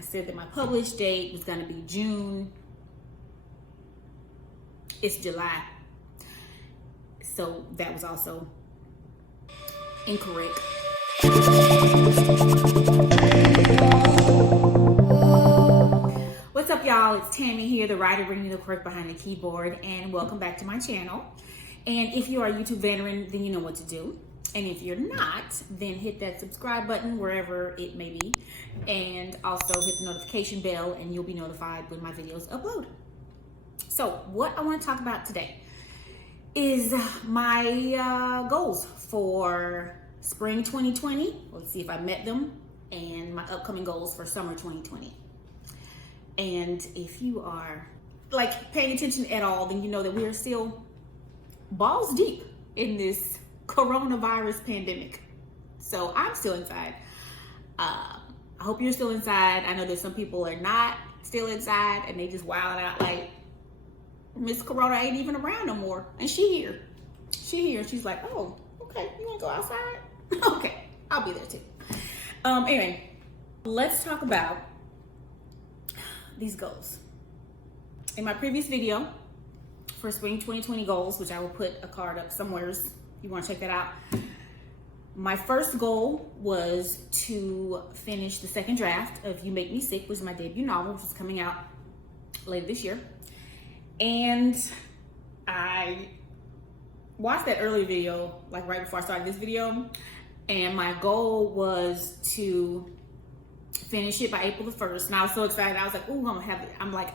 I said that my published date was gonna be June. It's July. So that was also incorrect. What's up, y'all? It's Tammy here, the writer bringing the quirk behind the keyboard, and welcome back to my channel. And if you are a YouTube veteran, then you know what to do. And if you're not, then hit that subscribe button wherever it may be, and also hit the notification bell, and you'll be notified when my videos upload. So what I want to talk about today is my goals for spring 2020. Let's see if I met them, and my upcoming goals for summer 2020. And if you are like paying attention at all, then you know that we are still balls deep in this coronavirus pandemic. So I'm still inside. I hope you're still inside. I know that some people are not still inside and they just wilding out like Miss Corona ain't even around no more. And she here. She's like, oh, okay, you wanna go outside? Okay, I'll be there too. Anyway, let's talk about these goals. In my previous video for spring 2020 goals, which I will put a card up somewhere if you want to check that out, my first goal was to finish the second draft of You Make Me Sick, which is my debut novel, which is coming out later this year. And I watched that earlier video, like right before I started this video, and my goal was to finish it by April the 1st. And I was so excited. I was like, oh, I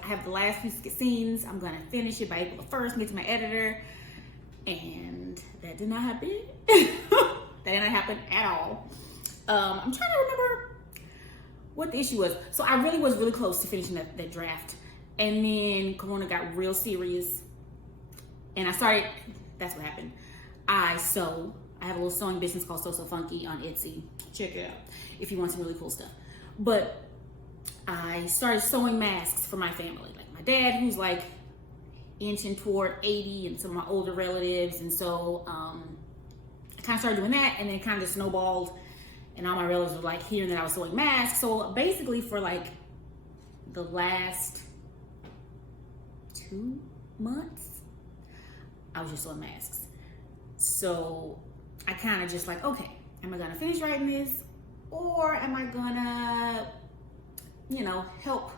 have the last few scenes. I'm gonna finish it by April the 1st, get to my editor. And that did not happen. That did not happen at all. I'm trying to remember what the issue was. So I really was really close to finishing that draft. And then Corona got real serious. And that's what happened. I have a little sewing business called So Funky on Etsy. Check it out if you want some really cool stuff. But I started sewing masks for my family. Like my dad, who's like inching toward 80, and some of my older relatives. And so I kind of started doing that, and then kind of snowballed, and all my relatives were like hearing that I was sewing masks. So basically for like the last 2 months, I was just sewing masks. So I kind of just like, okay, am I gonna finish writing this, or am I gonna, help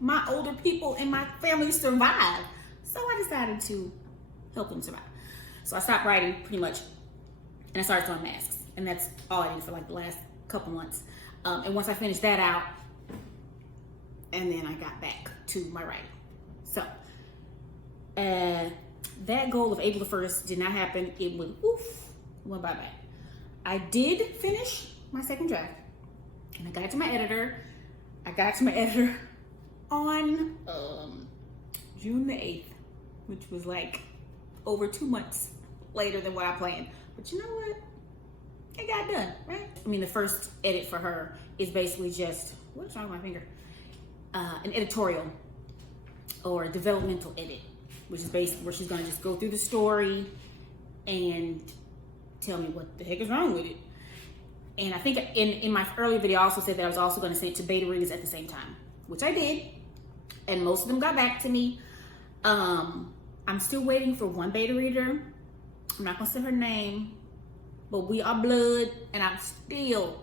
my older people in my family survive? So I decided to help them survive. So I stopped writing pretty much, and I started sewing masks, and that's all I did for like the last couple months. And once I finished that out, and then I got back to my writing. So that goal of April the 1st did not happen. It went bye-bye. I did finish my second draft, and I got it to my editor. On June the 8th, which was like over 2 months later than what I planned. But you know what? It got done, right? I mean, the first edit for her is basically just, what's wrong with my finger? An editorial or a developmental edit, which is basically where she's gonna just go through the story and tell me what the heck is wrong with it. And I think in my earlier video, I also said that I was also gonna send it to beta readers at the same time, which I did. And most of them got back to me. I'm still waiting for one beta reader. I'm not gonna say her name, but we are blood, and I'm still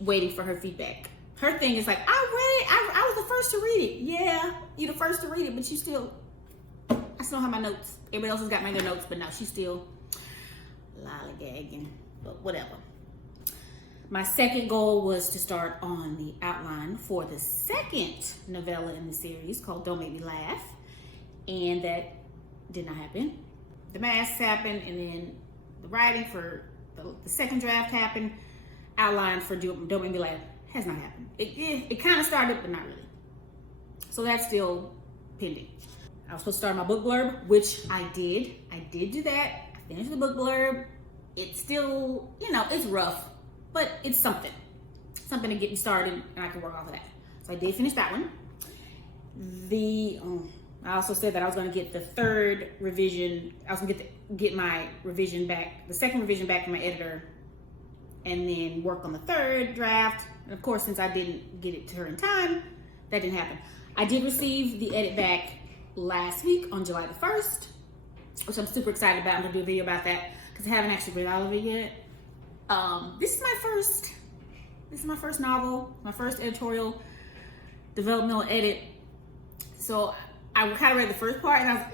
waiting for her feedback. Her thing is like, I read it, I was the first to read it. Yeah, you're the first to read it, but I still have my notes. Everybody else has got their notes, but no, she's still lollygagging, but whatever. My second goal was to start on the outline for the second novella in the series called Don't Make Me Laugh, and that did not happen. The masks happened, and then the writing for the second draft happened. Outline for Don't Make Me Laugh has not happened. It kind of started, but not really. So that's still pending. I was supposed to start my book blurb, which I did. I did do that. I finished the book blurb. It's still, it's rough, but it's something to get me started, and I can work off of that. So I did finish that one. I also said that I was going to get the third revision. I was going to get my revision back, the second revision back from my editor, and then work on the third draft. And of course, since I didn't get it to her in time, that didn't happen. I did receive the edit back last week on July the 1st, which I'm super excited about. I'm gonna do a video about that because I haven't actually read all of it yet. This is my first novel, my first editorial developmental edit. So I kind of read the first part and I was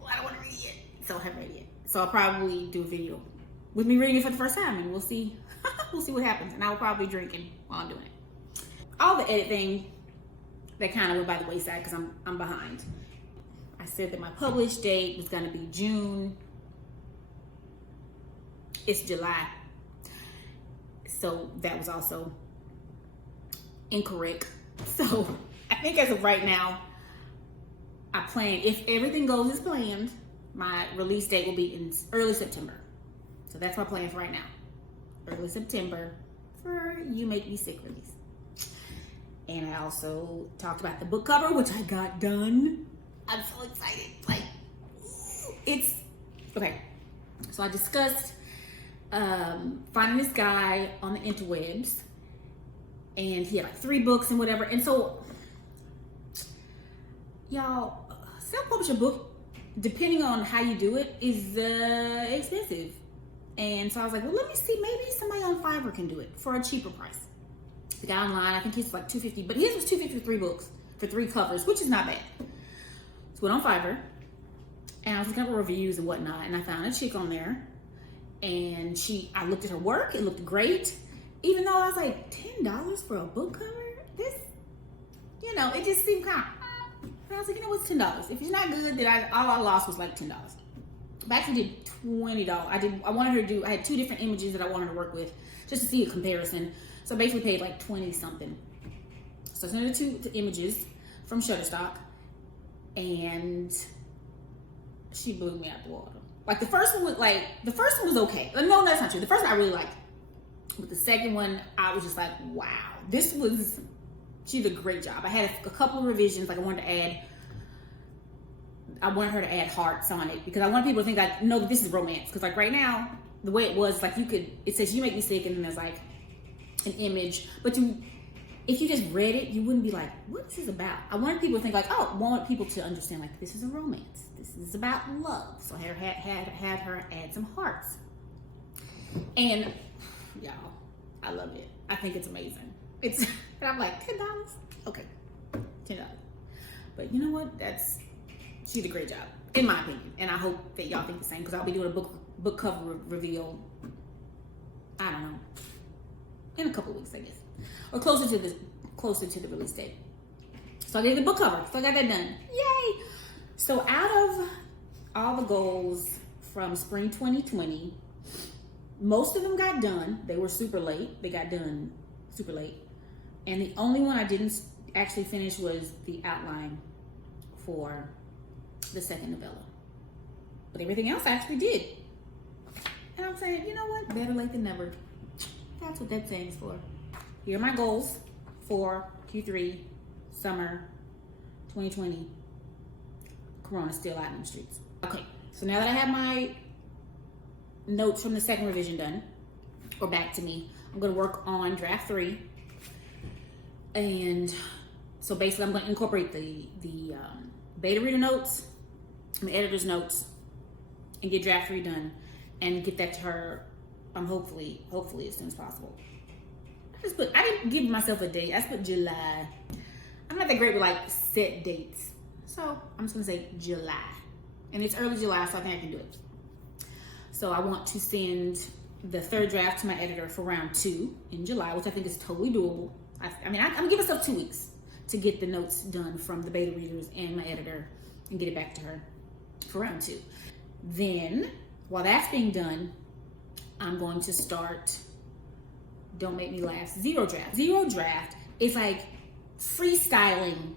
like, I don't want to read it yet. So I haven't read it yet. So I'll probably do a video with me reading it for the first time and we'll see. We'll see what happens. And I will probably be drinking while I'm doing it. All the editing, that kind of went by the wayside because I'm behind. I said that my published date was gonna be June. It's July. So that was also incorrect. So I think as of right now, I plan, if everything goes as planned, my release date will be in early September. So that's my plan for right now. Early September for You Make Me Sick release. And I also talked about the book cover, which I got done. I'm so excited. Like, it's, okay. So I discussed finding this guy on the interwebs, and he had like 3 books and whatever. And so, y'all, self-publish a book, depending on how you do it, is expensive. And so I was like, well, let me see, maybe somebody on Fiverr can do it for a cheaper price. The guy online, I think his was like $250, but his was $250 for 3 books, for 3 covers, which is not bad. So went on Fiverr, and I was looking at reviews and whatnot, and I found a chick on there, and I looked at her work, it looked great, even though I was like, $10 for a book cover? This, you know, it just seemed kind of, and I was like, you know what's $10? If it's not good, then all I lost was like $10. But I actually did $20. I wanted her to do, I had 2 different images that I wanted to work with, just to see a comparison. So I basically paid like 20 something. So I sent her 2 images from Shutterstock, and she blew me out the water. Like the first one was okay. No, that's not true. The first one I really liked. But the second one, I was just like, wow, she did a great job. I had a couple of revisions. Like I wanted her to add hearts on it because I want people to think like, no, this is romance. Because like right now, the way it was, like it says You Make Me Sick, and then there's like an image, but if you just read it, you wouldn't be like, what's this about? I wanted people to think like, oh, I want people to understand like, this is a romance. This is about love. So I had her add some hearts. And y'all, I love it. I think it's amazing. And I'm like, $10? Okay, $10. But you know what? She did a great job, in my opinion. And I hope that y'all think the same, because I'll be doing a book cover reveal, I don't know, in a couple of weeks, I guess, or closer to the release date. So I did the book cover, so I got that done. Yay! So out of all the goals from spring 2020, most of them got done. They were super late. They got done super late. And the only one I didn't actually finish was the outline for the second novella. But everything else I actually did. And I'm saying, you know what? Better late than never. That's what that saying's for. Here are my goals for Q3, summer 2020. Corona still out in the streets. Okay, so now that I have my notes from the second revision done, or back to me, I'm gonna work on draft 3. And so basically I'm gonna incorporate the beta reader notes, my editor's notes, and get draft 3 done and get that to her hopefully as soon as possible. I didn't give myself a date. I just put July. I'm not that great with like set dates. So I'm just gonna say July. And it's early July, so I think I can do it. So I want to send the 3rd draft to my editor for round 2 in July, which I think is totally doable. I'm gonna give myself 2 weeks to get the notes done from the beta readers and my editor and get it back to her for round 2. Then, while that's being done, I'm going to start Don't Make Me Laugh Zero Draft. Zero Draft is like freestyling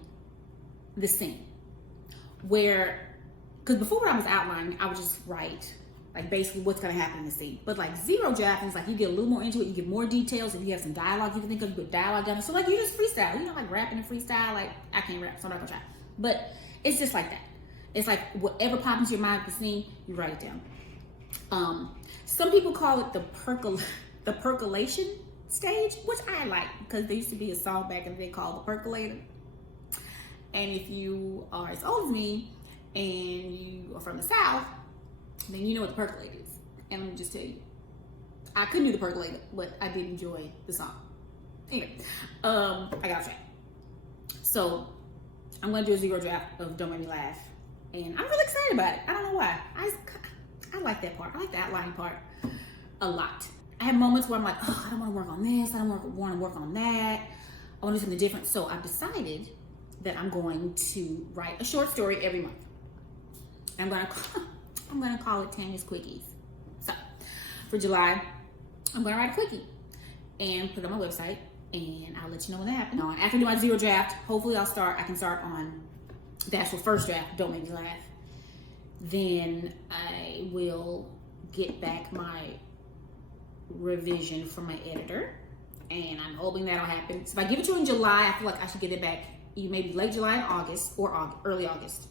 the scene. Because before when I was outlining, I would just write like basically what's gonna happen in the scene. But like zero drafting is like you get a little more into it, you get more details. If you have some dialogue you can think of, you put dialogue down. So like you just freestyle, you know, like rapping and freestyle. Like I can't rap, so I'm not gonna try. But it's just like that. It's like whatever pops into your mind at the scene, you write it down. Some people call it the percolation stage, which I like because there used to be a song back in the day called The Percolator. And if you are as old as me and you are from the South, then you know what the percolator is. And let me just tell you, I couldn't do the percolator, but I did enjoy the song. Anyway, I got off track. So I'm gonna do a zero draft of Don't Make Me Laugh, and I'm really excited about it. I don't know why. I like that part. I like the outlining part a lot. I have moments where I'm like, oh, I don't want to work on this. I don't want to work on that. I want to do something different. So I've decided that I'm going to write a short story every month. I'm gonna call it Tanya's Quickies. So for July, I'm gonna write a quickie and put it on my website, and I'll let you know when that happens. After I do my zero draft, hopefully I can start on the actual first draft, Don't Make Me Laugh. Then I will get back my revision from my editor, and I'm hoping that'll happen. So if I give it to you in July, I feel like I should get it back maybe late July and August, or early August.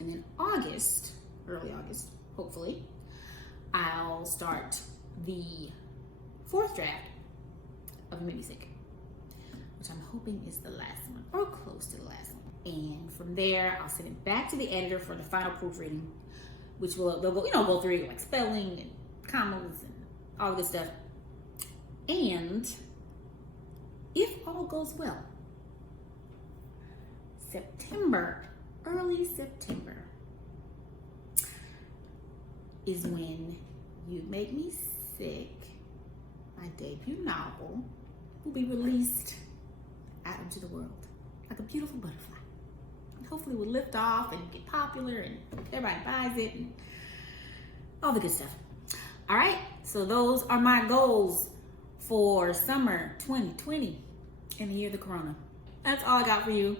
And then early August, hopefully, I'll start the fourth draft of Music, which I'm hoping is the last one, or close to the last one. And from there, I'll send it back to the editor for the final proofreading, which they'll go through like spelling and commas and all this stuff. And if all goes well, early September is when You Make Me Sick, my debut novel, will be released out into the world like a beautiful butterfly. And hopefully it will lift off and get popular and everybody buys it and all the good stuff. All right, so those are my goals for summer 2020 in the year of the corona. That's all I got for you.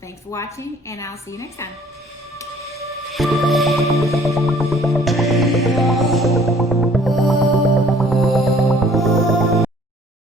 Thanks for watching, and I'll see you next time.